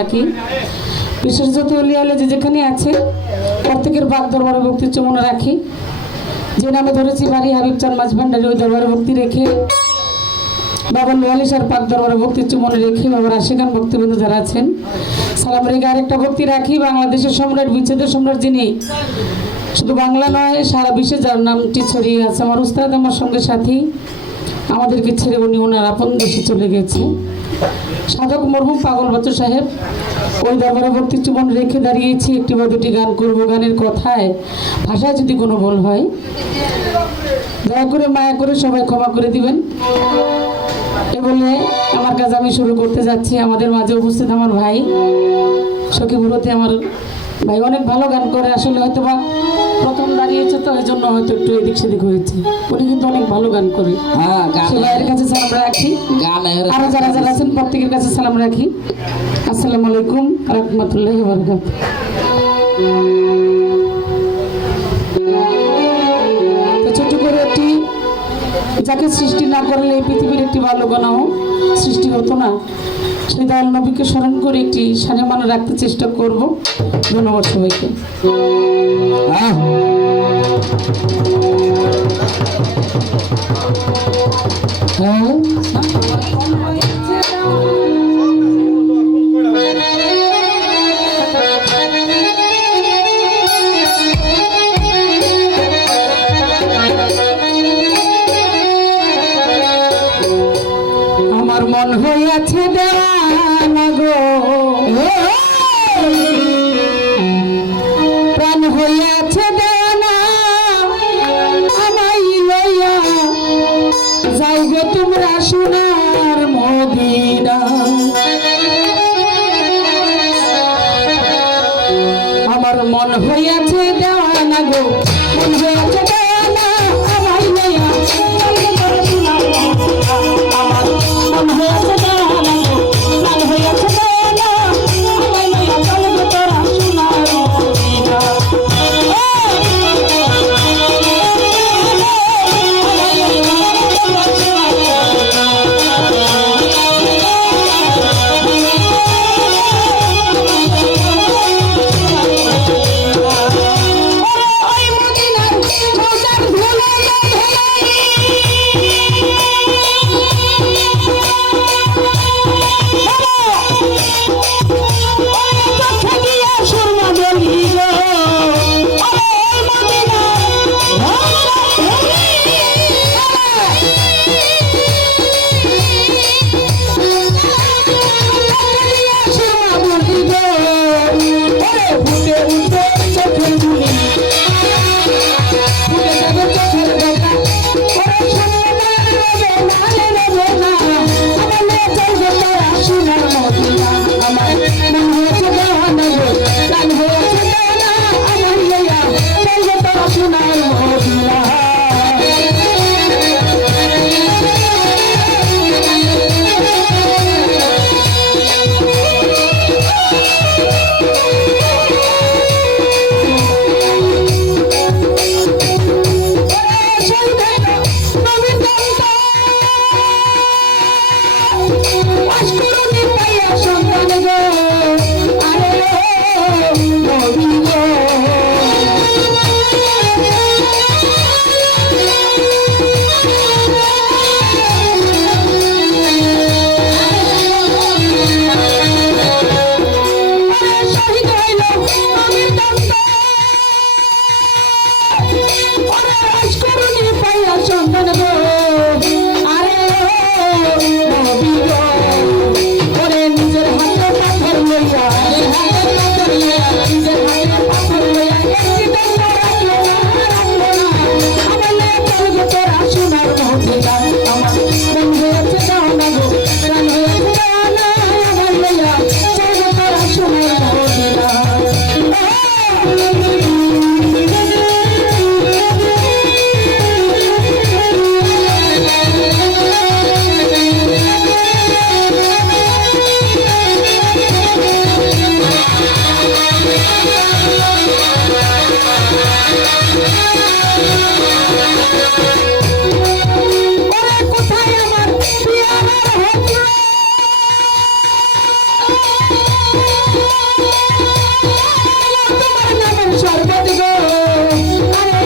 রাখি। বিশেষ যত অলিয়ালে যে যেখানে আছে, প্রত্যেকের বাগ দরবারে ভক্তি মনে রাখি। যে নামে ধরেছি বাড়ি, হাবিব চান মাঝ ভান্ডারি ওই দরবারে ভক্তি রেখে, বাবা লোয়ালিশার পাক দরবারে ভক্তি উচ্চ মনে রেখে বাবার আশিকান ভক্তিবৃন্দ যারা আছেন, সালাম রেখে আরেকটা ভক্তি রাখি, বাংলাদেশের সম্রাট, বিচ্ছেদের সম্রাট যিনি। শুধু বাংলা নয়, সারা বিশ্বে যার নামটি ছড়িয়ে আছে। আমার উস্তাদ, আমার সঙ্গে সাথী আমাদেরকে ছেড়ে উনি ওনার আপন দেশে চলে গেছে। সাধক মরহুম পাগল বাচ্চু সাহেব, ওই দরবারে ভক্তি চুমন রেখে দাঁড়িয়েছি, একটি বা দুটি গান করব। গানের কথায়, ভাষায় যদি কোনো ভুল হয়, দয়া করে মায়া করে সবাই ক্ষমা করে দিবেন। এ বলে আমার কাজ আমি শুরু করতে যাচ্ছি। আমাদের মাঝে উপস্থিত আমার ভাই সখীপুরতে আমার ভাই অনেক ভালো গান করে আসলে হয়তো বা প্রথম দাঁড়িয়েছে তো এই জন্য হয়তো একটু এদিক সেদিক হয়েছে। উনি কিন্তু অনেক ভালো গান করে। হ্যাঁ গান ভাইয়ের কাছে সালাম রাখি। আরও যারা যারা আছেন প্রত্যেকের কাছে সালাম রাখি। আসসালামু আলাইকুম রহমতুল্লাহ বরকাত ছোট করে একটি যাকে সৃষ্টি না করলে এই পৃথিবীর একটি ভালো গণাও সৃষ্টি হতো না। সেই নবীকে স্মরণ করে একটি সানে মানে রাখতে চেষ্টা করব। ধন্যবাদ সবাইকে। হ্যাঁ। আমার মন হইয়াছে দেওয়ানা গো মন হইয়াছে। আমার মন হইয়াছে সরবত গো। আরে